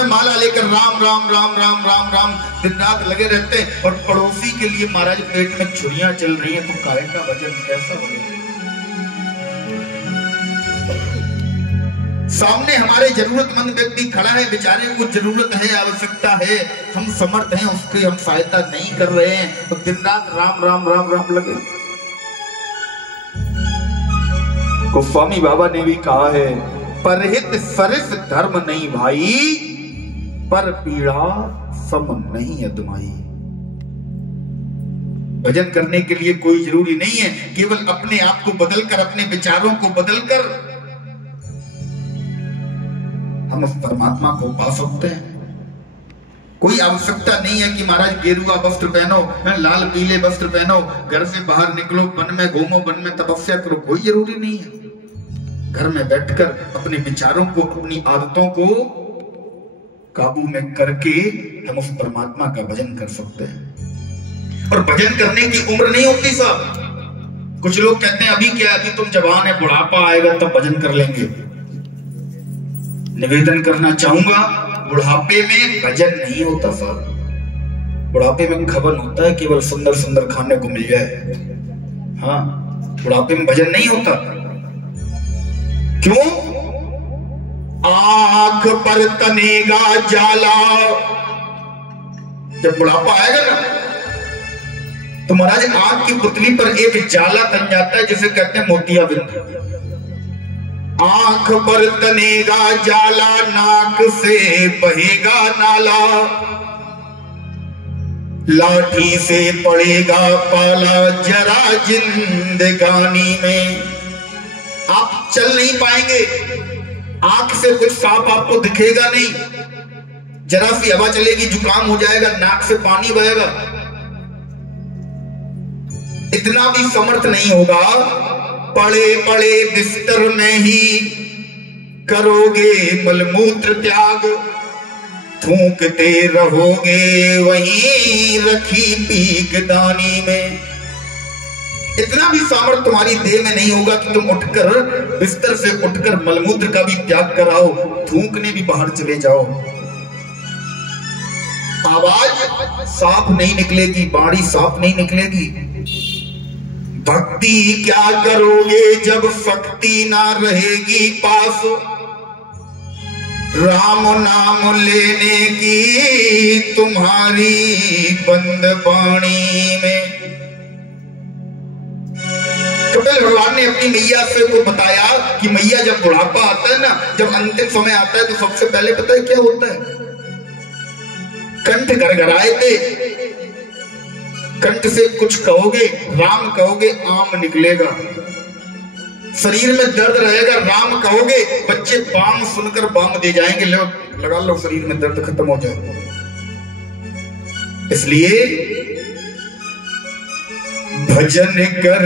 में माला लेकर राम राम राम राम राम राम दिन रात लगे रहते हैं, और पड़ोसी के लिए महाराज पेट में छुरियां चल रही हैं, तो काय का भजन कैसा बनेगा? सामने हमारे जरूरतमंद व्यक्ति खड़ा है, बेचारे को जरूरत है, आवश्यकता है, हम समर्थ हैं, उसकी हम सहायता नहीं कर रहे हैं, तो दिन रात राम राम राम राम लगे। गोस्वामी बाबा ने भी कहा है, परहित सरिस धर्म नहीं भाई, पर पीड़ा सम नहीं अदमाई। भजन करने के लिए कोई जरूरी नहीं है केवल अपने आप को बदलकर, अपने विचारों को बदलकर हम उस परमात्मा को पा सकते हैं। कोई आवश्यकता नहीं है कि महाराज गेरुआ वस्त्र पहनो, लाल पीले वस्त्र पहनो, घर से बाहर निकलो, वन में घूमो, वन में तपस्या करो, कोई जरूरी नहीं है। घर में बैठकर अपने विचारों को, अपनी आदतों को काबू में करके हम उस परमात्मा का भजन कर सकते हैं। और भजन करने की उम्र नहीं होती साहब। कुछ लोग कहते हैं अभी क्या, अभी तुम जवान है, बुढ़ापा आएगा तब भजन कर लेंगे। निवेदन करना चाहूंगा, बुढ़ापे में भजन नहीं होता साहब। बुढ़ापे में खबर होता है केवल सुंदर सुंदर खाने को मिल जाए। हाँ, बुढ़ापे में भजन नहीं होता। क्यों? आंख पर तनेगा जाला। जब बुढ़ापा आएगा ना, तो महाराज आंख की पुतली पर एक जाला तन जाता है, जिसे कहते हैं मोतियाबिंद। आंख पर तनेगा जाला, नाक से बहेगा नाला, लाठी से पड़ेगा पाला जरा जिंदगानी में। आप चल नहीं पाएंगे, आंख से कुछ साफ आपको दिखेगा नहीं, जरा सी हवा चलेगी जुकाम हो जाएगा, नाक से पानी बहेगा। इतना भी समर्थ नहीं होगा, पड़े पड़े बिस्तर में ही करोगे मलमूत्र त्याग, थूकते रहोगे वहीं रखी पीकदानी में। इतना भी सामर्थ्य तुम्हारी देह में नहीं होगा कि तुम उठकर बिस्तर से उठकर मलमूत्र का भी त्याग कराओ, थूकने भी बाहर चले जाओ। आवाज साफ नहीं निकलेगी, बाणी साफ नहीं निकलेगी। भक्ति क्या करोगे जब शक्ति ना रहेगी पास, राम नाम लेने की तुम्हारी बंद बाणी में। कपिल भगवान ने अपनी मैया से को बताया कि मैया जब बुढ़ापा आता है ना, जब अंतिम समय आता है, तो सबसे पहले पता है क्या होता है? कंठ गड़गड़ाए थे, कंठ से कुछ कहोगे, राम कहोगे, आम निकलेगा। शरीर में दर्द रहेगा, राम कहोगे, बच्चे बाम सुनकर बाम दे जाएंगे, लो लगा लो, शरीर में दर्द खत्म हो जाए। इसलिए भजन कर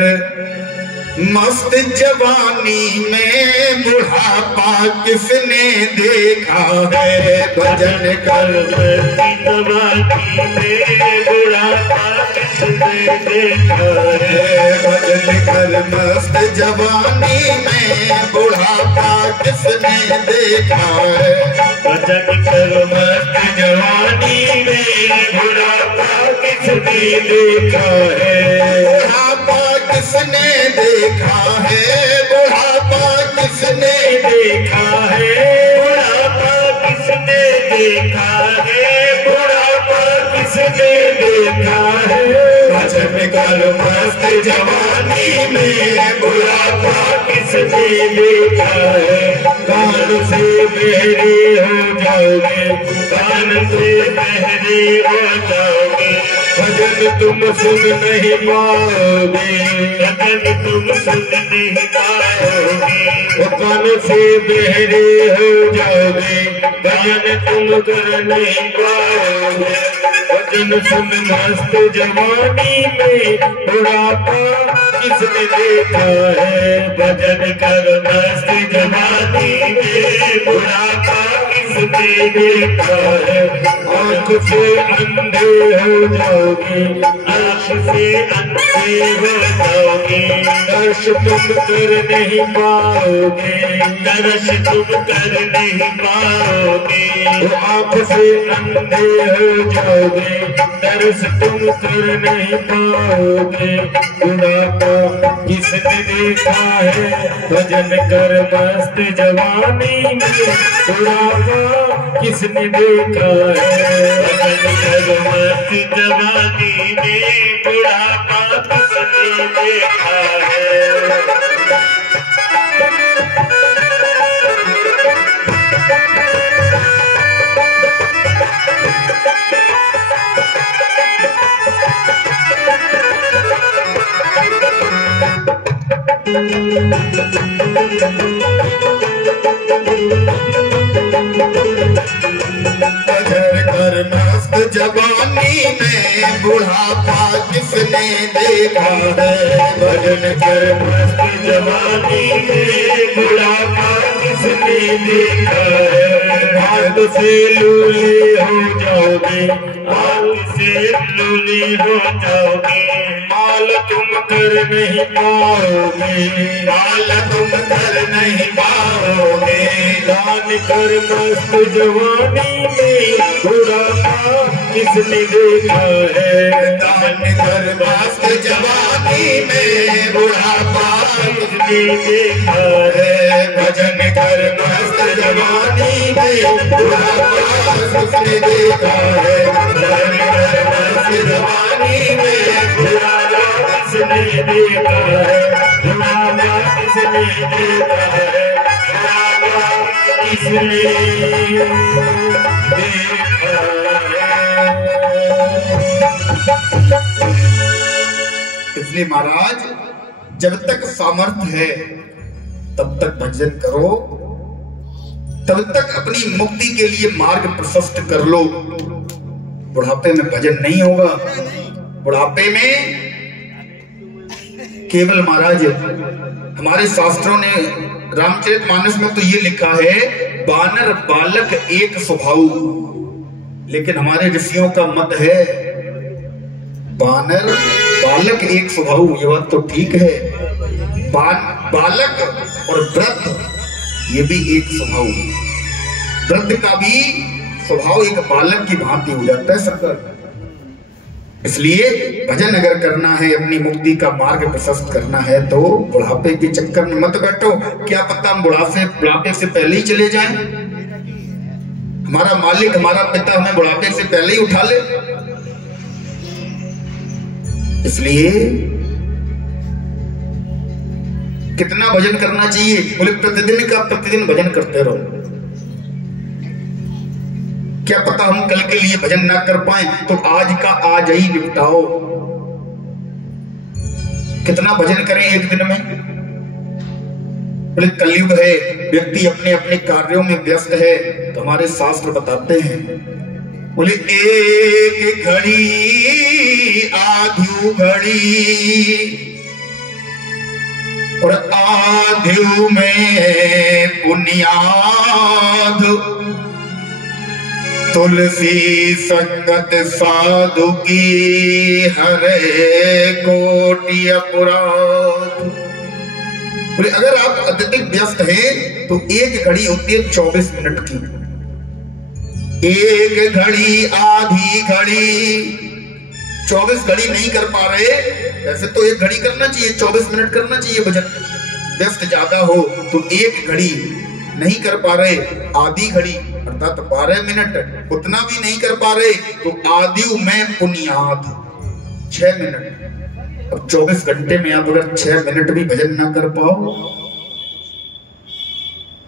मस्त जवानी में, बुढ़ापा किसने देखा है? भजन कर मस्त जवानी में, बुढ़ापा किसने देखा है? भजन कर मस्त जवानी में, बुढ़ापा किसने देखा है? भजन कर मस्त जवानी में, बुढ़ापा किसने देखा है? बुढ़ापा किसने देखा है? बुढ़ापा किसने देखा है? बुढ़ापा किसने देखा है? बुढ़ापा किसने देखा है? भजन कर मस्त जवानी में, बुढ़ापा किसने देखा है? कान से बहरे हो जाओगे, कान से बहरे हो जाओगे, भजन तुम सुन नहीं पाओगे, भजन तुम सुन नहीं पाओगे। कान से बहरे हो जाओगे, भजन तुम कर नहीं पाओगे। भजन सुन मस्त जवानी में, बुढ़ापा किसने देखा है? भजन कर मस्त जवानी में, बुढ़ापा किसने देखा है? आंख से अंधे हो जाओगे, आंख से अंधे हो जाओगे, दर्श तुम कर नहीं पाओगे, दर्श तुम कर नहीं पाओगे। आँख से अंधे हो जाओगे, दर्श तुम कर नहीं पाओगे। बुढ़ापा किसने देखा है, भजन कर मस्त जवानी में। बुढ़ापा किसने देखा है, भजन कर मस्त जवानी में। बुढ़ापा किसने देखा है। भजन कर मस्त जवानी में, बुढ़ापा किसने देखा है। भजन कर मस्त जवानी में, बुढ़ापा किसने देखा है। हाथ से लूली हो जाओगे, हाथ से लूली हो जाओगे। माल तुम कर नहीं पाओगे, माल तुम कर नहीं पाओगे। दान कर मस्त जवानी में, बुढ़ापा किसने देखा है। दान कर मस्त जवानी में, बुढ़ापा किसने देखा है। भजन कर मस्त जवानी में, बुढ़ापा किसने देखा है। भजन कर मस्त जवानी में, बुढ़ापा किसने देखा है। बुढ़ापा किसने देखा है। बुढ़ापा किसने देखा है। इसलिए महाराज जब तक सामर्थ्य है तब तक भजन करो, तब तक अपनी मुक्ति के लिए मार्ग प्रशस्त कर लो। बुढ़ापे में भजन नहीं होगा। बुढ़ापे में केवल महाराज हमारे शास्त्रों ने रामचरितमानस में तो ये लिखा है, बानर बालक एक स्वभाव। लेकिन हमारे ऋषियों का मत है बानर बालक एक स्वभाव। ये बात तो ठीक है, बालक और वृद्ध ये भी एक स्वभाव। वृद्ध का भी स्वभाव एक बालक की भांति हो जाता है शंकर। इसलिए भजन अगर करना है, अपनी मुक्ति का मार्ग प्रशस्त करना है, तो बुढ़ापे के चक्कर में मत बैठो। क्या पता हम बुढ़ापे से पहले ही चले जाएं। हमारा मालिक, हमारा पिता हमें बुढ़ापे से पहले ही उठा ले। इसलिए कितना भजन करना चाहिए? बोले प्रतिदिन का प्रतिदिन भजन करते रहो। क्या पता हम कल के लिए भजन ना कर पाए, तो आज का आज ही निपटाओ। कितना भजन करें एक दिन में? बोले कलयुग है, व्यक्ति अपने अपने कार्यों में व्यस्त है, तो हमारे शास्त्र बताते हैं, बोले एक घड़ी आधु घड़ी और आधु में पुण्याध, तुलसी संगत साधु की हरे कोटि अपराध। बोले अगर आप अत्यधिक व्यस्त हैं तो एक घड़ी होती है 24 मिनट की। एक घड़ी आधी घड़ी, 24 घड़ी नहीं कर पा रहे, वैसे तो एक घड़ी करना चाहिए, 24 मिनट करना चाहिए भजन। व्यस्त ज्यादा हो तो एक घड़ी नहीं कर पा रहे, आधी घड़ी अर्थात 12 मिनट, उतना भी नहीं कर पा रहे तो आदि में पुण्याद 6 मिनट। अब 24 घंटे में आप अगर 6 मिनट भी भजन ना कर पाओ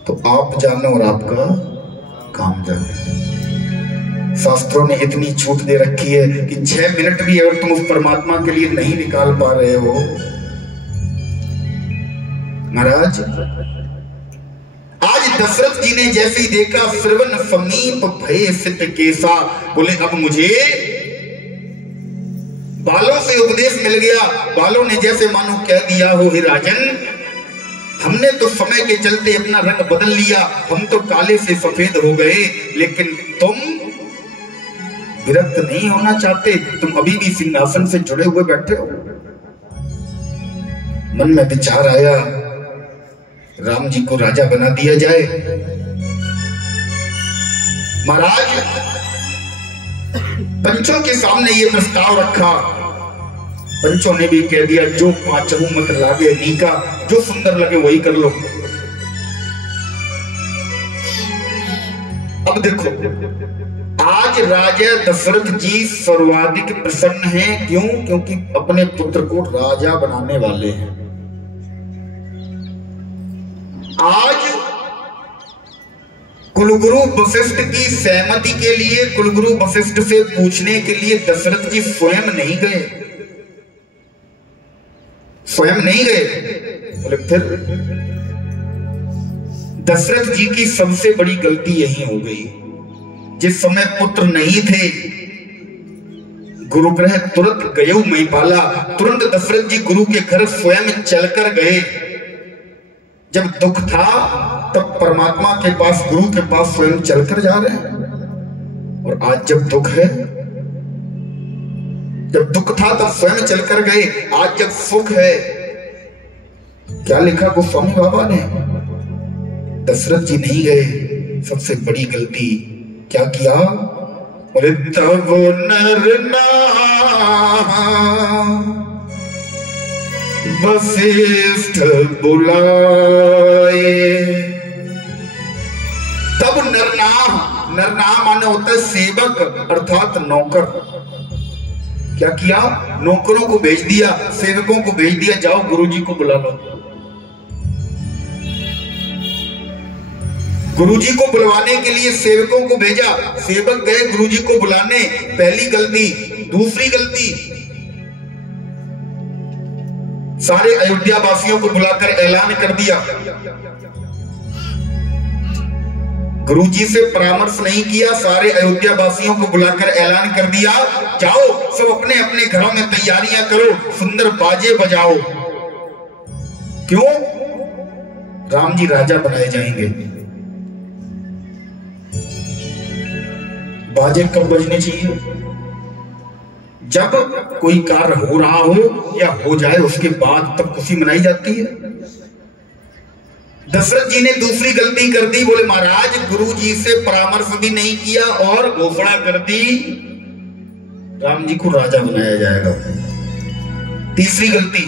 तो आप जानो और आपका काम जाने। शास्त्रों ने इतनी छूट दे रखी है कि 6 मिनट भी अगर तुम उस परमात्मा के लिए नहीं निकाल पा रहे हो, महाराज आज दशरथ जी ने जैसे ही देखा श्रवण समीप भय सिद्ध केसा, बोले अब मुझे बालों से उपदेश मिल गया। बालों ने जैसे मानो कह दिया हो, हे राजन हमने तो समय के चलते अपना रंग बदल लिया, हम तो काले से सफेद हो गए, लेकिन तुम विरक्त नहीं होना चाहते? तुम अभी भी सिंहासन से जुड़े हुए बैठे हो। मन में विचार आया, राम जी को राजा बना दिया जाए। महाराज पंचों के सामने ये प्रस्ताव रखा। पंचों ने भी कह दिया, जो पांचों मत लागे नीका, जो सुंदर लगे वही कर लो। अब देखो, आज राजा दशरथ जी सर्वाधिक प्रसन्न हैं। क्यों? क्योंकि अपने पुत्र को राजा बनाने वाले हैं। आज कुलगुरु वशिष्ठ की सहमति के लिए, कुलगुरु वशिष्ठ से पूछने के लिए दशरथ जी स्वयं नहीं गए। स्वयं नहीं गए। बोले फिर दशरथ जी की सबसे बड़ी गलती यही हो गई, जिस समय पुत्र नहीं थे, गुरुग्रह तुरंत गयऊ महिपाला, तुरंत दशरथ जी गुरु के घर स्वयं चलकर गए। जब दुख था तब परमात्मा के पास, गुरु के पास स्वयं चलकर जा रहे हैं। और आज जब दुख है, जब दुख था तब स्वयं चलकर गए, आज जब सुख है। क्या लिखा गोस्वामी बाबा ने? दशरथ जी नहीं गए, सबसे बड़ी गलती क्या किया? बोले तब नर वशिष्ठ बुलाए। तब नरनाम माने होता है सेवक, अर्थात नौकर। क्या किया? नौकरों को भेज दिया, सेवकों को भेज दिया, जाओ गुरुजी को बुला लो। गुरुजी को बुलवाने के लिए सेवकों को भेजा, सेवक गए गुरुजी को बुलाने। पहली गलती। दूसरी गलती, सारे अयोध्या वासियों को बुलाकर ऐलान कर दिया। गुरुजी से परामर्श नहीं किया, सारे अयोध्या वासियों को बुलाकर ऐलान कर दिया, जाओ सब अपने अपने घरों में तैयारियां करो, सुंदर बाजे बजाओ। क्यों? राम जी राजा बनाए जाएंगे। बाजे कब बजने चाहिए? जब कोई कार्य हो रहा हो या हो जाए, उसके बाद तब खुशी मनाई जाती है। दशरथ जी ने दूसरी गलती कर दी। बोले महाराज गुरु जी से परामर्श भी नहीं किया और घोषणा कर दी राम जी को राजा बनाया जाएगा। तीसरी गलती,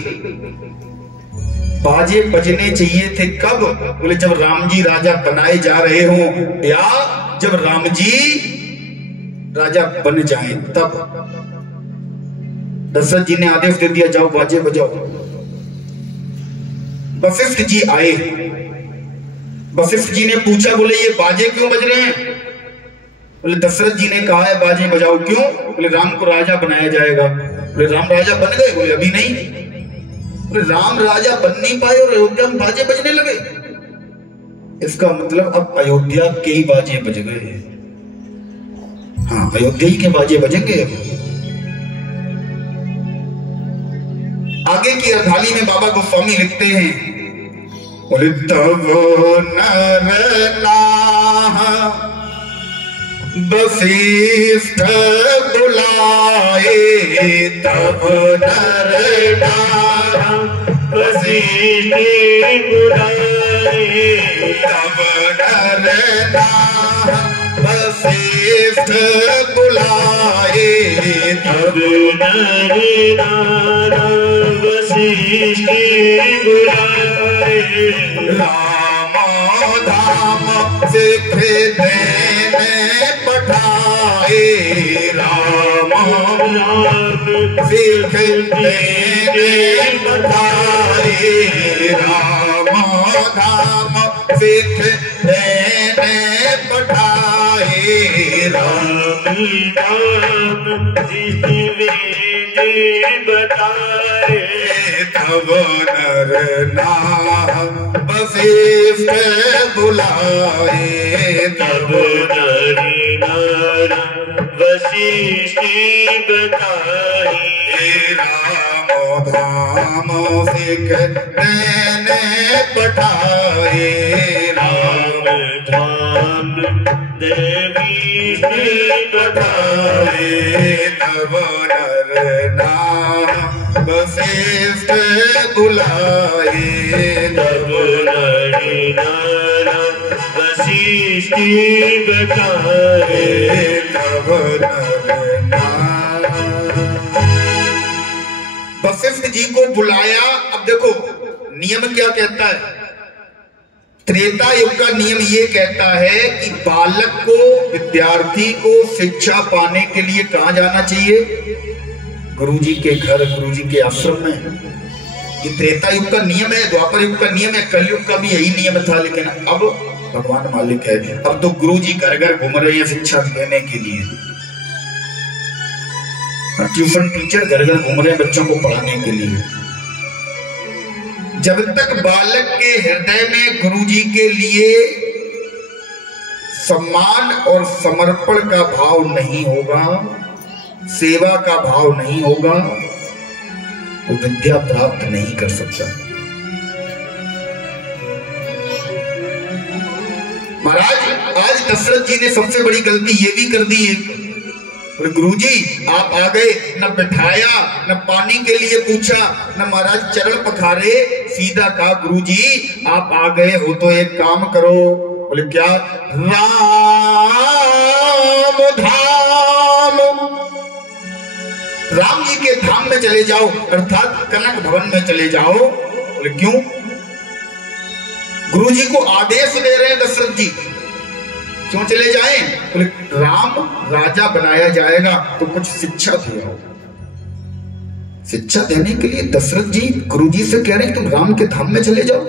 बाजे बजने चाहिए थे कब? बोले जब राम जी राजा बनाए जा रहे हो, या जब राम जी राजा बन जाए तब। दशरथ जी ने आदेश दे दिया, जाओ बाजे बजाओ। वशिष्ठ जी आए। वशिष्ठ जी ने पूछा, बोले ये बाजे क्यों बज रहे हैं? बोले दशरथ जी ने कहा है बाजे बजाओ। क्यों? बोले राम को राजा बनाया जाएगा। बोले राम राजा बन गए? बोले अभी नहीं। बोले राम राजा बन नहीं पाए और अयोध्या में बाजे बजने लगे। इसका मतलब अब अयोध्या के ही बाजे बज गए। हाँ, अयोध्या ही के बाजे बजेंगे। आगे की अर्धाली में बाबा गोस्वामी लिखते हैं, बोले तब नर वशिष्ठ बुलाए, तब नर वशिष्ठ बुलाए, तब नर वशिष्ठ बुलाए, तब नर वशिष्ठ बुलाए। राम धाम सिख देने पठाए, राम सिख देने पठाए, राम धाम सिख देने पठाए, राम नाम जिसने बताए। तब नर नाम वशिष्ठ बुलाए, तब नर वशिष्ठ बताए। राम धाम सिख देने पठाए, राम धाम देवी सृष्टि बताए, नव नर नाम वशिष्ठ बुलाए, तब नरि नारायण वशिष्ठि बताए, नव नर नाम। वशिष्ठ जी को बुलाया। अब देखो नियम क्या कहता है, त्रेता युग का नियम ये कहता है कि बालक को, विद्यार्थी को शिक्षा पाने के लिए कहां जाना चाहिए? गुरुजी के घर, गुरुजी के आश्रम में। ये त्रेता युग का नियम है, द्वापर युग का नियम है, कलयुग का भी यही नियम था। लेकिन अब भगवान मालिक है, अब तो गुरुजी घर घर घूम रहे हैं शिक्षा देने के लिए। ट्यूशन टीचर घर घर घूम रहे हैं बच्चों को पढ़ाने के लिए। जब तक बालक के हृदय में गुरुजी के लिए सम्मान और समर्पण का भाव नहीं होगा, सेवा का भाव नहीं होगा, वो विद्या प्राप्त नहीं कर सकता। महाराज आज दशरथ जी ने सबसे बड़ी गलती ये भी कर दी है, गुरुजी आप आ गए, न बिठाया, न पानी के लिए पूछा, न महाराज चरण पखारे, सीधा कहा गुरुजी आप आ गए हो तो एक काम करो। बोले क्या? राम धाम, राम जी के धाम में चले जाओ, अर्थात कनक भवन में चले जाओ। बोले क्यों? गुरुजी को आदेश दे रहे हैं दशरथ जी, क्यों चले जाएं? बोले राम राजा बनाया जाएगा तो कुछ शिक्षा दिया। शिक्षा देने के लिए दशरथ जी गुरुजी से कह रहे हैं तुम राम के धाम में चले जाओ।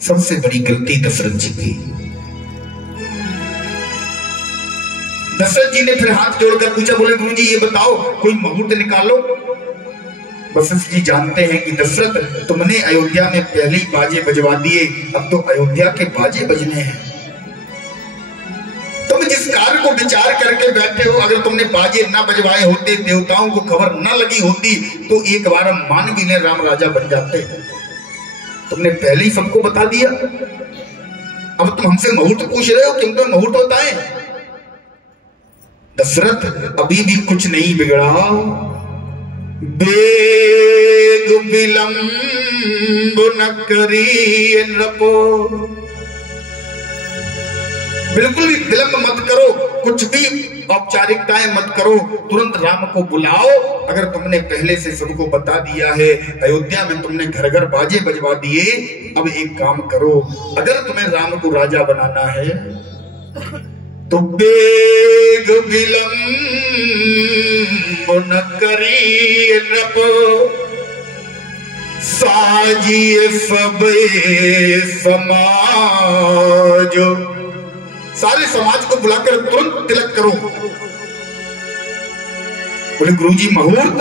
सबसे बड़ी गलती दशरथ जी की। दशरथ जी ने फिर हाथ जोड़कर पूछा, बोले गुरुजी ये बताओ कोई मुहूर्त निकालो। वशिष्ठ जी जानते हैं कि दशरथ तुमने अयोध्या में पहले ही बाजे बजवा दिए, अब तो अयोध्या के बाजे बजने हैं। तुम जिस कार्य को विचार करके बैठे हो, अगर तुमने बाजे ना बजवाए होते, देवताओं को खबर ना लगी होती, तो एक बार हम मान भी ले राम राजा बन जाते। तुमने पहले ही सबको बता दिया, अब तुम हमसे मुहूर्त पूछ रहे हो, क्योंकि मुहूर्त होता है। दशरथ अभी भी कुछ नहीं बिगड़ा, बेग विलंब न करी नृपो, बिल्कुल भी विलंब मत करो, कुछ भी औपचारिकताएं मत करो, तुरंत राम को बुलाओ। अगर तुमने पहले से सबको बता दिया है, अयोध्या में तुमने घर घर बाजे बजवा दिए, अब एक काम करो, अगर तुम्हें राम को राजा बनाना है तो बेग विलंब न करी नृपो, साजिए सबे समाज, सारे समाज को बुलाकर तुरंत तिलक करो। बोले गुरुजी मुहूर्त?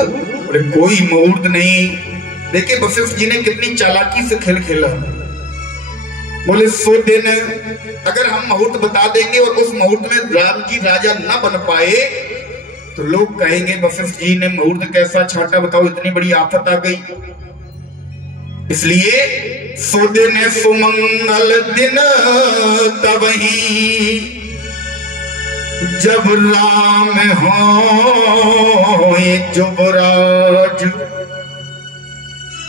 बोले कोई मुहूर्त नहीं। देखिए वशिष्ठ जी ने कितनी चालाकी से खेल खेला। बोले 100 दिन अगर हम मुहूर्त बता देंगे और उस मुहूर्त में राम जी राजा न बन पाए तो लोग कहेंगे वशिष्ठ जी ने मुहूर्त कैसा छाटा, बताओ इतनी बड़ी आफत आ गई। इसलिए 100 दिन सुमंगल दिन तबही, जब राम हो जुबराज,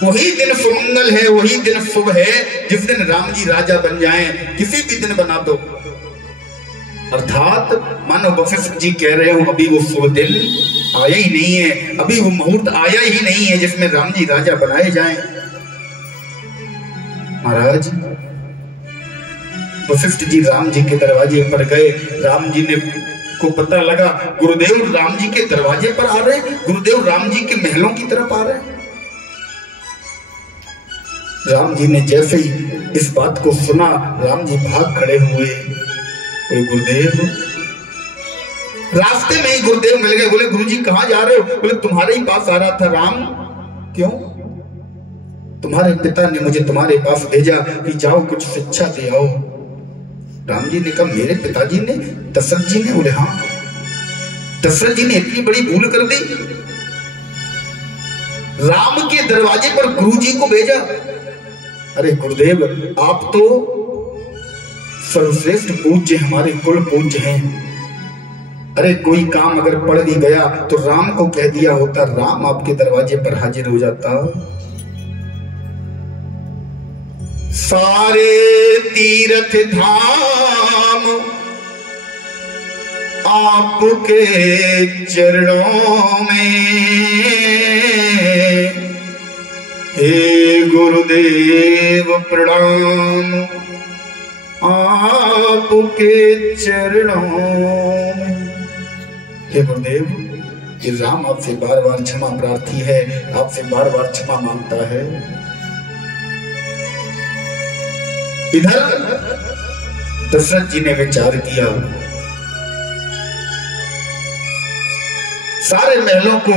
वही दिन सुमंगल है, वही दिन शुभ है जिस दिन राम जी राजा बन जाएं। किसी भी दिन बना दो। अर्थात मानो वशिष्ठ जी कह रहे हो अभी वो शुभ दिन आया ही नहीं है, अभी वो मुहूर्त आया ही नहीं है जिसमें राम जी राजा बनाए जाएं। महाराज वशिष्ठ जी राम जी के दरवाजे पर गए। राम जी ने को पता लगा गुरुदेव राम जी के दरवाजे पर आ रहे हैं, गुरुदेव राम जी के महलों की तरफ आ रहे हैं। राम जी ने जैसे ही इस बात को सुना, राम जी भाग खड़े हुए। गुरुदेव, रास्ते में ही गुरुदेव मिल गए। बोले गुरुजी कहां जा रहे हो? बोले तुम्हारे ही पास आ रहा था। राम, क्यों? तुम्हारे पिता ने मुझे तुम्हारे पास भेजा कि जाओ कुछ शिक्षा दे आओ। राम जी ने कहा मेरे पिताजी ने? दशरथ जी ने? बोले हाँ। दशरथ जी ने इतनी बड़ी भूल कर दी, राम के दरवाजे पर गुरुजी को भेजा। अरे गुरुदेव, आप तो सर्वश्रेष्ठ पूज्य हमारे कुल पूज्य हैं। अरे कोई काम अगर पड़ भी गया तो राम को कह दिया होता, राम आपके दरवाजे पर हाजिर हो जाता। सारे तीर्थ धाम आपके चरणों में, हे गुरुदेव प्रणाम आपके चरणों में। हे गुरुदेव, ये राम आपसे बार बार क्षमा प्रार्थी है, आपसे बार बार क्षमा मांगता है। इधर दशरथ जी ने विचार किया, सारे महलों को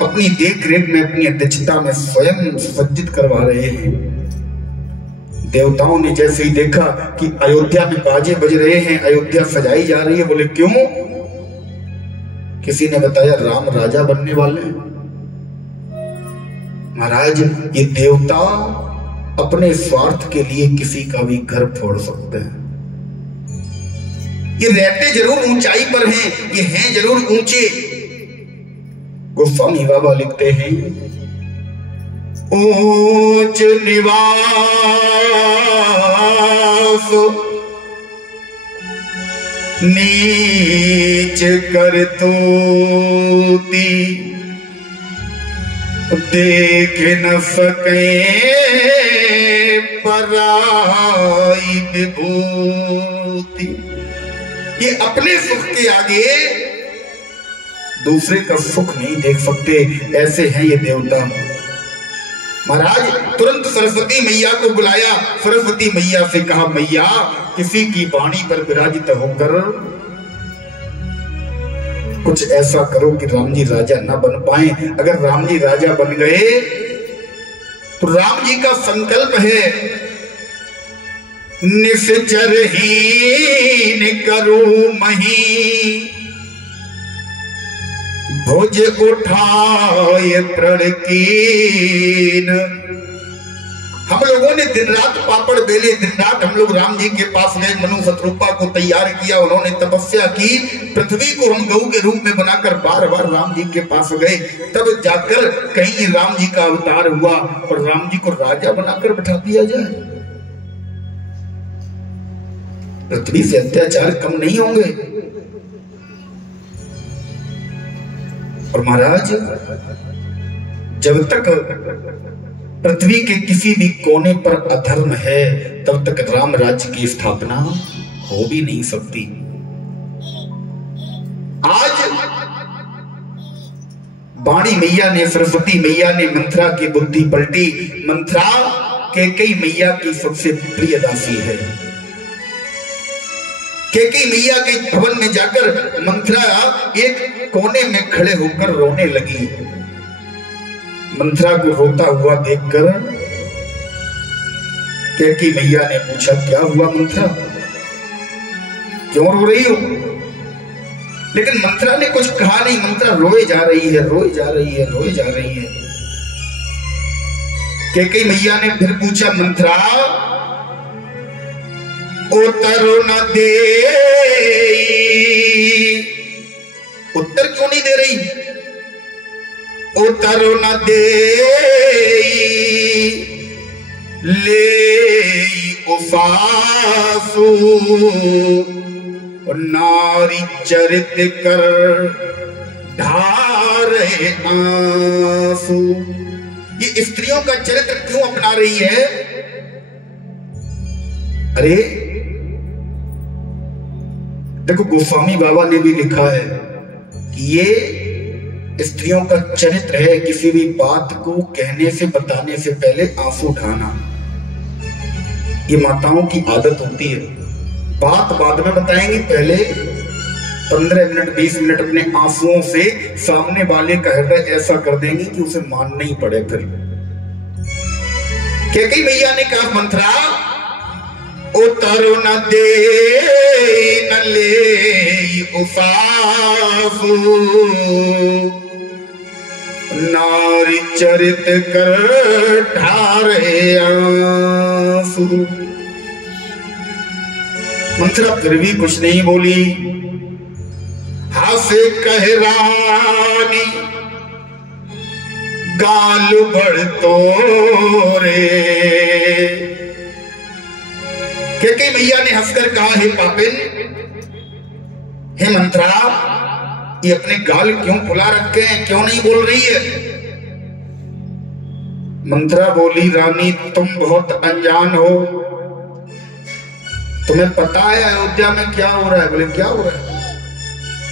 अपनी देख रेख में, अपनी अध्यक्षता में स्वयं सुसज्जित करवा रहे हैं। देवताओं ने जैसे ही देखा कि अयोध्या में बाजे बज रहे हैं, अयोध्या सजाई जा रही है, बोले क्यों? किसी ने बताया राम राजा बनने वाले हैं। महाराज, ये देवता अपने स्वार्थ के लिए किसी का भी घर फोड़ सकते हैं। ये रहते जरूर ऊंचाई पर हैं, ये हैं जरूर ऊंचे। गोस्वामी बाबा लिखते हैं, ऊंच निवास नीच करतूती, देख न सके पराई विभूति। ये अपने सुख के आगे दूसरे का सुख नहीं देख सकते, ऐसे हैं ये देवता। महाराज, तुरंत सरस्वती मैया को बुलाया। सरस्वती मैया से कहा, मैया किसी की वाणी पर विराजित होकर कुछ ऐसा करो कि राम जी राजा ना बन पाए। अगर राम जी राजा बन गए तो राम जी का संकल्प है, निश्चर हीन करूं मही, भुज उठाए प्रण कीन। हम लोगों ने दिन रात पापड़ बेले, दिन रात हम लोग राम जी के पास गए, मनु शत्रुपा को तैयार किया, उन्होंने तपस्या की, पृथ्वी को हम गऊ के रूप में बनाकर बार बार राम जी के पास गए, तब जाकर कहीं राम जी का अवतार हुआ और राम जी को राजा बनाकर बैठा दिया जाए। पृथ्वी से अत्याचार कम नहीं होंगे। और महाराज, जब तक पृथ्वी के किसी भी कोने पर अधर्म है, तब तक राम राज्य की स्थापना हो भी नहीं सकती। आज वाणी मैया ने, सरस्वती मैया ने मंथरा की बुद्धि पलटी। मंथरा कैकेयी मैया की सबसे प्रिय दासी है। कैकेयी मैया के भवन में जाकर मंथरा एक कोने में खड़े होकर रोने लगी। मंथरा को रोता हुआ देखकर कैकेयी मैया ने पूछा, क्या हुआ मंथरा, क्यों रो रही हो? लेकिन मंथरा ने कुछ कहा नहीं। मंथरा रोए जा रही है, रोए जा रही है, रोए जा रही है। कैकेयी मैया ने फिर पूछा, मंथरा उत्तर न दे, उत्तर क्यों नहीं दे रही? उत्तर न दे ले उपासु, नारी चरित कर ढारे आंसू। ये स्त्रियों का चरित्र क्यों अपना रही है? अरे देखो, गोस्वामी बाबा ने भी लिखा है कि ये स्त्रियों का चरित्र है, किसी भी बात को कहने से, बताने से पहले आंसू ढाना। ये माताओं की आदत होती है। बात बाद में बताएंगी, पहले 15 मिनट 20 मिनट अपने आंसुओं से सामने वाले का हृदय ऐसा कर देंगी कि उसे मानना ही पड़े। फिर कैकेयी मैया ने कहा, मंथरा उतर न दे न ले उपासु, नारी चरित कर ढारे आंसू। मंत्रा फिर भी कुछ नहीं बोली। हासे कह रानी गाल बढ़ तो रे। कैकेयी मैया ने हंसकर कहा, हे पापिन, हे मंत्रा, ये अपने गाल क्यों फुला रखे हैं, क्यों नहीं बोल रही है? मंत्रा बोली, रानी तुम बहुत अनजान हो, तुम्हें पता है अयोध्या में क्या हो रहा है? बोले क्या हो रहा है?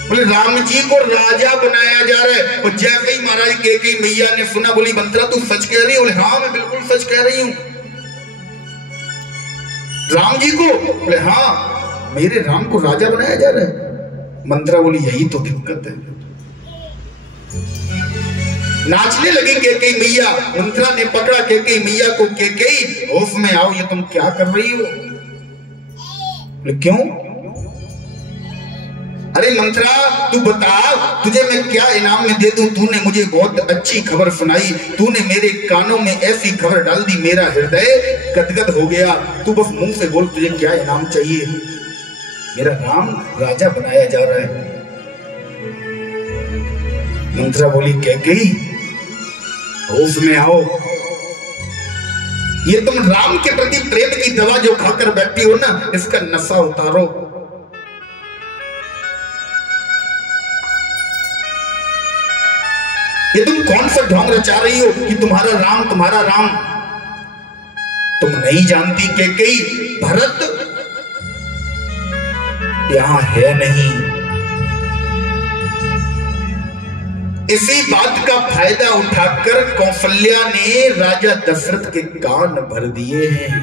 बोले राम जी को राजा बनाया जा रहा है। और जैसे ही महाराज कैकेयी मैया ने सुना, बोली मंत्रा तू सच कह रही है? बोले हाँ मैं बिल्कुल सच कह रही हूं। राम जी को? बोले हाँ, मेरे राम को राजा बनाया जा रहा है। मंत्रा बोली यही तो दिक्कत है। नाचने लगी कैकेयी मैया। मंत्रा ने पकड़ा कैकेयी मैया को, कैकेयी होश में आओ, ये तुम क्या कर रही हो? क्यों? अरे मंत्रा तू बता, तुझे मैं क्या इनाम में दे दूं? तूने मुझे बहुत अच्छी खबर सुनाई, तूने मेरे कानों में ऐसी खबर डाल दी, मेरा हृदय गदगद हो गया। तू बस मुंह से बोल, तुझे क्या इनाम चाहिए? मेरा राम राजा बनाया जा रहा है। मंत्रा बोली, कैकेयी होश में आओ, ये तुम राम के प्रति प्रेम की दवा जो खाकर बैठी हो ना, इसका नशा उतारो। ये तुम कौन सा ढोंग रचा रही हो कि तुम्हारा राम तुम्हारा राम? तुम नहीं जानती कैकेयी, भरत यहां है नहीं। इसी बात का फायदा उठाकर कौशल्या ने राजा दशरथ के कान भर दिए हैं।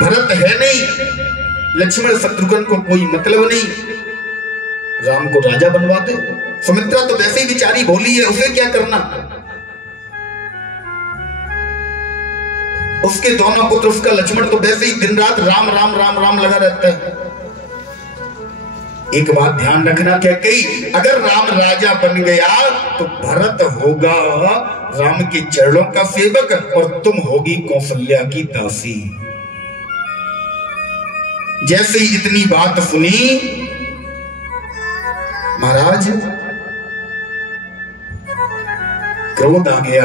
भरत है नहीं, लक्ष्मण शत्रुघ्न को कोई मतलब नहीं, राम को राजा बनवा दे। सुमित्रा तो वैसे ही बेचारी भोली है, उसे क्या करना? उसके दोनों पुत्र, उसका लक्ष्मण तो वैसे ही दिन रात राम राम राम राम लगा रहता है। एक बात ध्यान रखना कैकेयी, अगर राम राजा बन गया तो भरत होगा राम के चरणों का सेवक और तुम होगी कौशल्या की दासी। जैसे ही इतनी बात सुनी, महाराज क्रोध आ गया।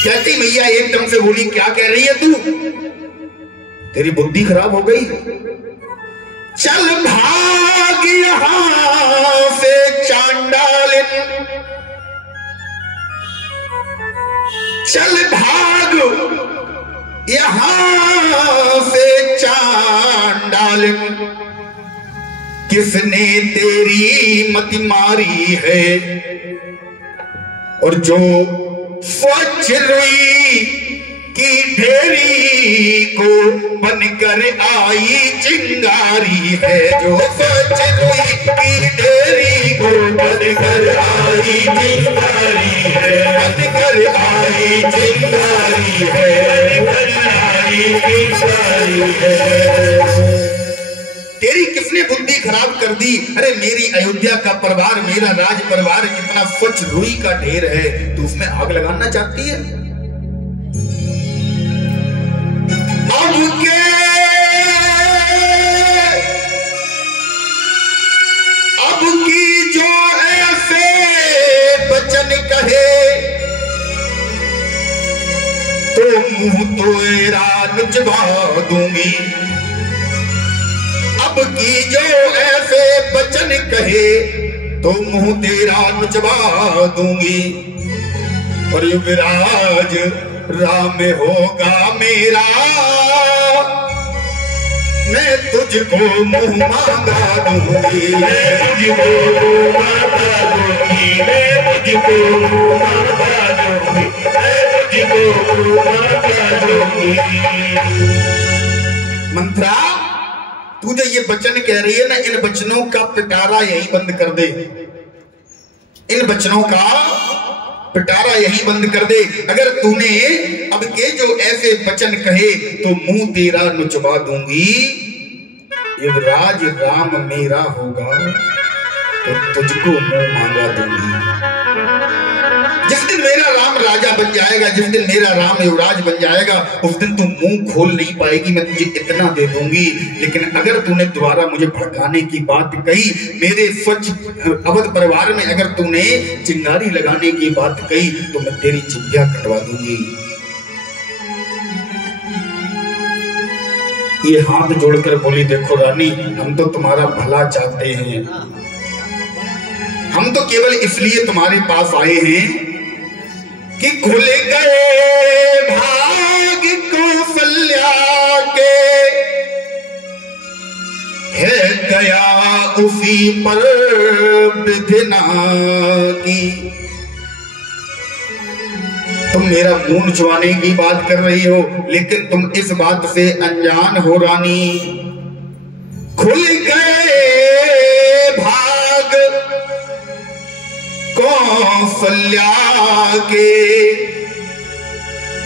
कैकेयी मैया एकदम से बोली, क्या कह रही है तू? तेरी बुद्धि खराब हो गई? चल भाग यहां से चांडालिन, चल भाग यहां से चांडालिन। किसने तेरी मति मारी है? और जो स्वच्छ रुई की ढेरी को बनकर आई चिंगारी है, जो स्वच्छ रुई की ढेरी को बनकर आई चिंगारी है, बनकर आई चिंगारी है, बनकर आई चिंगारी है। तेरी किसने बुद्धि खराब कर दी? अरे मेरी अयोध्या का परिवार, मेरा राज परिवार कितना स्वच्छ रुई का ढेर है, तू उसमें आग लगाना चाहती है? अब की जो ऐसे बचन कहे तो मुंह तोरा नुचवा दूंगी। अब की जो ऐसे बचन कहे तो मुंह तेरा नुचवा दूंगी। और युवराज राम होगा मेरा, मैं तुझको मुंह मांगा दूंगी, मैं तुझको मुंह मांगा दूंगी, मैं तुझको मुंह मांगा दूंगी, मैं तुझको मुंह मांगा दूंगी। मंत्रा तू जो ये वचन कह रही है ना, इन वचनों का पिटारा यही बंद कर दे, इन वचनों का पिटारा यही बंद कर दे। अगर तूने अब के जो ऐसे वचन कहे तो मुंह तेरा नुचवा दूंगी। युवराज राम मेरा होगा तो तुझको मुंह मांगा दूंगी। जिस दिन मेरा राम राजा बन जाएगा, जिस दिन मेरा राम युवराज बन जाएगा, उस दिन तू मुंह खोल नहीं पाएगी, मैं तुझे इतना दे दूंगी। लेकिन अगर तूने दोबारा मुझे भड़काने की बात कही, मेरे स्वच्छ अवध परिवार में अगर तूने चिंगारी लगाने की बात कही, तो मैं तेरी जिभ्या कटवा दूंगी। ये हाथ जोड़कर बोली, देखो रानी, हम तो तुम्हारा भला चाहते हैं, हम तो केवल इसलिए तुम्हारे पास आए हैं कि खुल गए भाग कौशल्या के, है गया उसी पर विधिना की। तुम मेरा मुंह नुचवाने की बात कर रही हो, लेकिन तुम इस बात से अनजान हो रानी, खुल गए भाग कौशल्या के,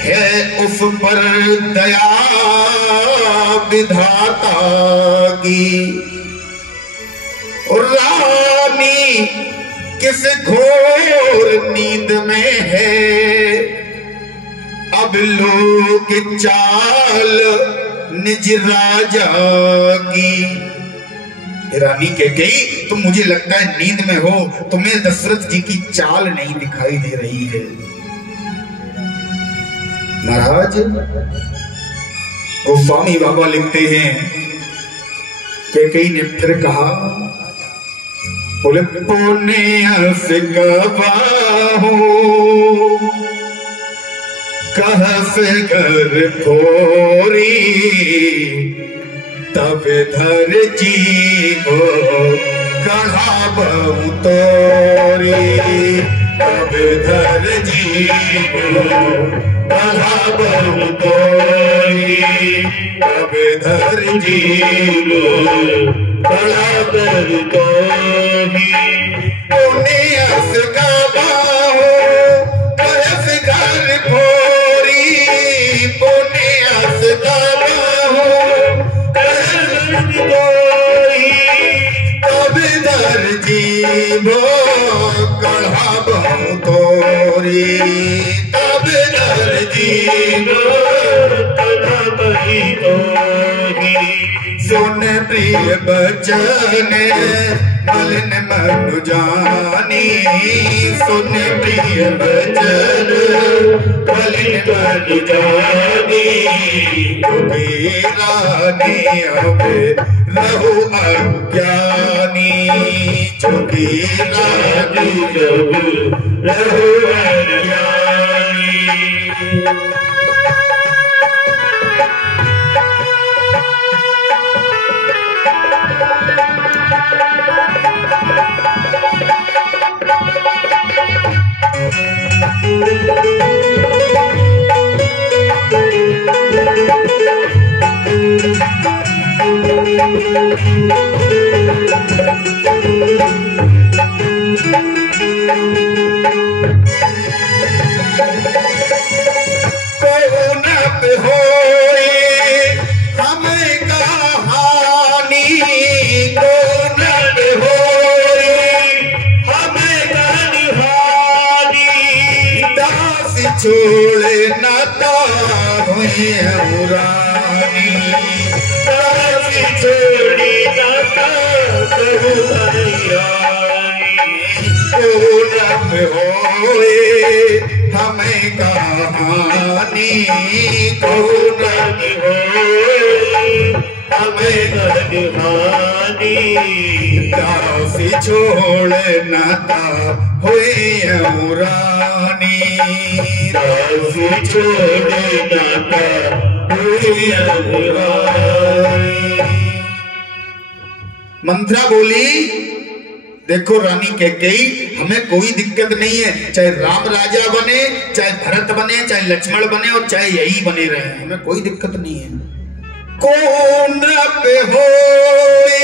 है उस पर दया विधाता की। और रानी किस घोर नींद में है, अब लोग चाल निज राजा की। रानी कह गई, तुम मुझे लगता है नींद में हो, तुम्हें दशरथ जी की चाल नहीं दिखाई दे रही है। महाराज गोस्वामी बाबा लिखते हैं, कैकेयी ने फिर कहा, बोले पुण्य से गवाहो कह से घर थोरी, तब धर जीवो कहा बहु तोरी, तब धर जीवो कहा बहु तोरी, तब धर जीवो कहा बहु तोरी। पुण्य से गवाहो कह से घर थोरी, पुण्य से गवाहो तब धर जीवो कढ़ा बहु तोरी, तब धर जीवो कढ़ा बहु तोरी। सुन प्रिय बचन मलिन मनु जानी, सुन प्रिय बचन मलिन मनु जानी, रानी अब रहु अज्ञानी, चुकी रानी अब रहु अज्ञानी। छोड़े नाता हुई रानी, छोड़ी नाता कहू होए हमें कहानी, हमें कहानी, दासी छोड़े नाता हुई रानी, दासी छोड़े नाता हुई रानी। मंत्रा बोली, देखो रानी कैकेयी, हमें कोई दिक्कत नहीं है, चाहे राम राजा बने, चाहे भरत बने, चाहे लक्ष्मण बने और चाहे यही बने रहे, हमें कोई दिक्कत नहीं है। कौन पे होए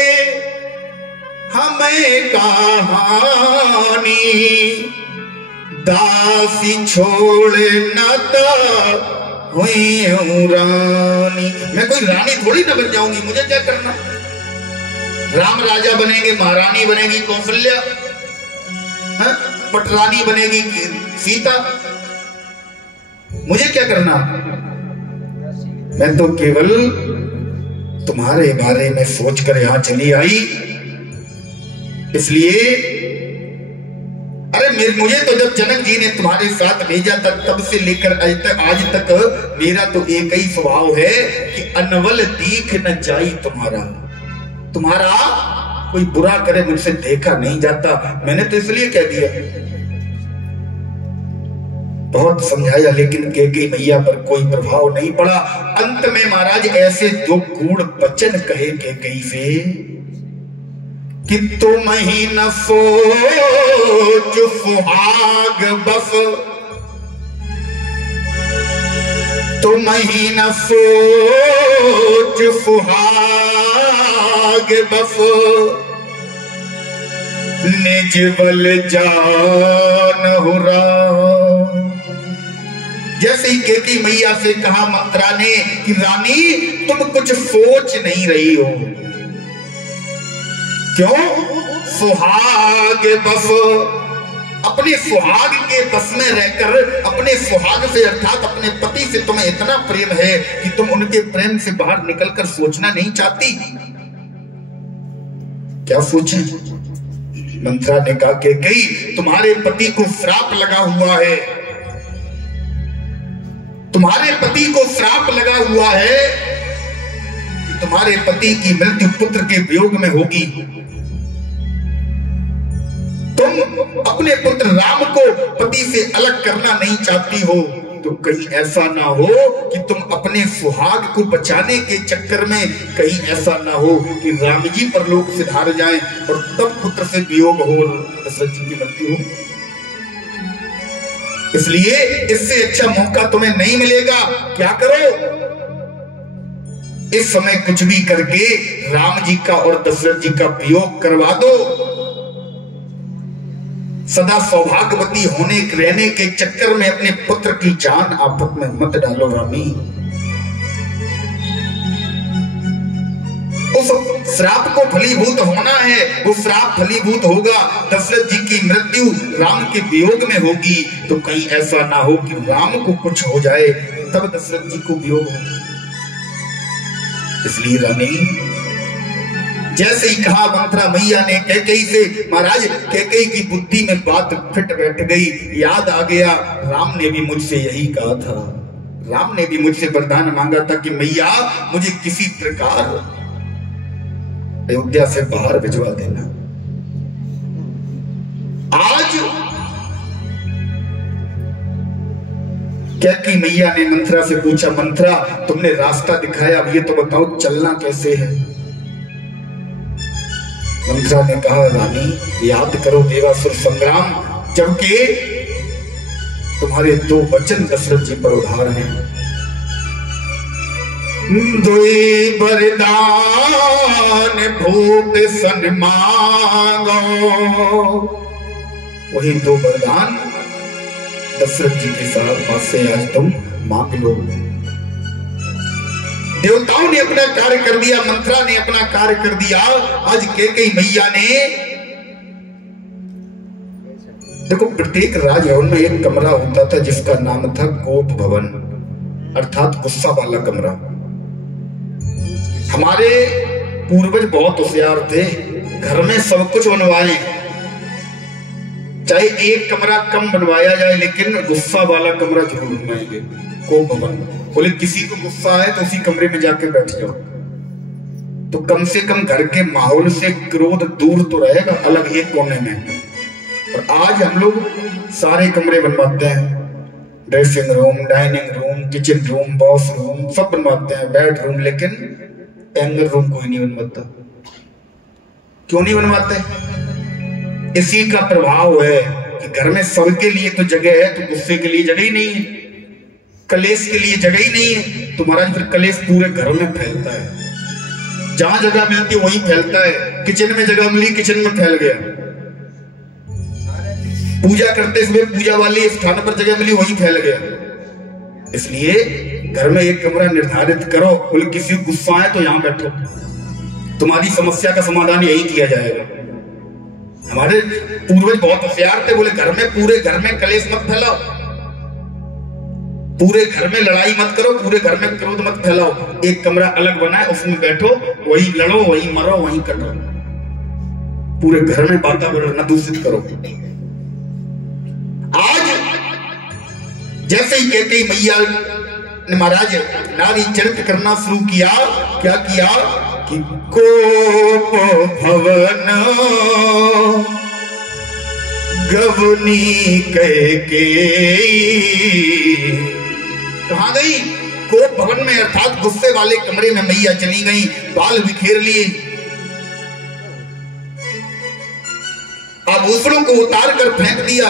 हमें कहानी, दासी छोड़े नाता हुई रानी। मैं कोई रानी थोड़ी ना बन जाऊंगी, मुझे क्या करना। राम राजा बनेंगे, महारानी बनेगी कौशल्या, पटरानी बनेगी सीता, मुझे क्या करना? मैं तो केवल तुम्हारे बारे में सोचकर यहां चली आई। इसलिए अरे मुझे तो जब जनक जी ने तुम्हारे साथ भेजा तब से लेकर आज तक मेरा तो एक ही स्वभाव है कि अनवल दीख न जाई तुम्हारा कोई बुरा करे मुझसे देखा नहीं जाता। मैंने तो इसलिए कह दिया, बहुत समझाया, लेकिन कैकेयी मैया पर कोई प्रभाव नहीं पड़ा। अंत में महाराज ऐसे दो गूढ़ वचन कहे कैकेयी से कि तुम ही न सोच सुहाग बस, तुम ही न सोच सुहाग बस, निज बल जान हुरा। जैसे ही कैकेयी मैया से कहा मंत्रा ने कि रानी तुम कुछ सोच नहीं रही हो, क्यों? सुहाग बस, अपने सुहाग के बस में रहकर, अपने सुहाग से अर्थात अपने पति से तुम्हें इतना प्रेम है कि तुम उनके प्रेम से बाहर निकलकर सोचना नहीं चाहती। क्या सोचे? मंत्रा ने कहा कैकेयी तुम्हारे पति को श्राप लगा हुआ है, तुम्हारे पति को श्राप लगा हुआ है कि तुम्हारे पति की मृत्यु पुत्र के वियोग में होगी। तुम अपने पुत्र राम को पति से अलग करना नहीं चाहती हो, तो कहीं ऐसा ना हो कि तुम अपने सुहाग को बचाने के चक्कर में कहीं ऐसा ना हो कि राम जी परलोक से धार जाएं और तब पुत्र से वियोग हो, दशरथ जी की मृत्यु हो। इसलिए इससे अच्छा मौका तुम्हें नहीं मिलेगा। क्या करो? इस समय कुछ भी करके राम जी का और दशरथ जी का वियोग करवा दो। सदा सौभाग्यवती होने रहने के चक्कर में अपने पुत्र की जान आफत में मत डालो रामी। उस श्राप को फलीभूत होना है, वो श्राप फलीभूत होगा, दशरथ जी की मृत्यु राम के वियोग में होगी। तो कहीं ऐसा ना हो कि राम को कुछ हो जाए तब दशरथ जी को वियोग हो। इसलिए रानी जैसे ही कहा मंत्रा मैया ने कैकेयी से, महाराज कैकेयी की बुद्धि में बात फिट बैठ गई। याद आ गया राम ने भी मुझसे यही कहा था, राम ने भी मुझसे वरदान मांगा था कि मैया मुझे किसी प्रकार अयोध्या से बाहर भिजवा देना। आज कैकेयी मैया ने मंत्रा से पूछा, मंत्रा तुमने रास्ता दिखाया, अब ये तो बताओ चलना कैसे है? मंत्रा ने कहा रानी याद करो देवासुर संग्राम, जबकि तुम्हारे दो वचन दशरथ जी पर उधार हैं। दुई वरदान भूप सन मांगो, वही दो वरदान दशरथ जी के साथ पास से आज तुम मांग लो। देवताओं ने अपना कार्य कर दिया, मंत्रा ने अपना कार्य कर दिया। आज कैकेयी मैया ने देखो, प्रत्येक राजभवन में एक कमरा होता था जिसका नाम था कोप भवन, अर्थात गुस्सा वाला कमरा। हमारे पूर्वज बहुत होशियार थे, घर में सब कुछ बनवाए, चाहे एक कमरा कम बनवाया जाए लेकिन गुस्सा वाला कमरा जरूर बनवाएंगे। कोप भवन बोले किसी को गुस्सा है तो उसी कमरे में जाके बैठ जाओ, तो कम से कम घर के माहौल से क्रोध दूर तो रहेगा, अलग एक कोने में। और आज हम लोग सारे कमरे बनवाते हैं, dressing room, dining room, kitchen room, boss room सब बनवाते हैं, बेडरूम, लेकिन एंगल रूम कोई नहीं बनवाता। क्यों नहीं बनवाते? इसी का प्रभाव है कि घर में सबके लिए तो जगह है, तो गुस्से के लिए जगह ही नहीं है, कलेश के लिए जगह ही नहीं है, तो महाराज फिर कलेश पूरे घर में फैलता है। जहां जगह मिलती है वहीं फैलता है। किचन में जगह मिली, किचन में फैल गया। पूजा करते हुए पूजा वाली स्थान पर जगह मिली, वहीं फैल गया। इसलिए घर में एक कमरा निर्धारित करो, बोले किसी को गुस्सा है तो यहां बैठो, तुम्हारी समस्या का समाधान यही किया जाएगा। हमारे पूर्वज बहुत होशियार थे, बोले घर में, पूरे घर में कलेश मत फैलाओ, पूरे घर में लड़ाई मत करो, पूरे घर में क्रोध मत फैलाओ, एक कमरा अलग बनाए, उसमें बैठो, वही लड़ो, वही मरो, वही कटो, पूरे घर में वातावरण न दूषित करो। आज जैसे ही कहते मैया ने महाराज नारी चरित्र करना शुरू किया, क्या किया कि कोप भवन गवनी कह के, कहां गई? कोप भवन में, अर्थात गुस्से वाले कमरे में मैया चली गई, बाल बिखेर लिए, आभूषणों को उतार कर फेंक दिया।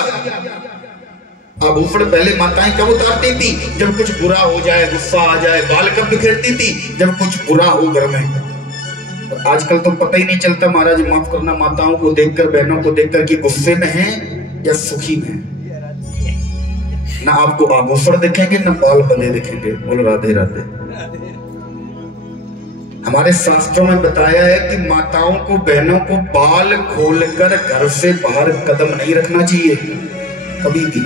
आभूषण पहले माताएं कब उतारती थी? जब कुछ बुरा हो जाए, गुस्सा आ जाए। बाल कब बिखेरती थी? जब कुछ बुरा हो घर में। और आजकल तो पता ही नहीं चलता महाराज, माफ करना, माताओं को देखकर, बहनों को देखकर कि गुस्से में हैं या सुखी में। ना आपको आभूषण दिखेंगे, ना बाल बंधे दिखेंगे। बोल राधे राधे। हमारे शास्त्रों में बताया है कि माताओं को, बहनों को बाल खोलकर घर से बाहर कदम नहीं रखना चाहिए कभी भी।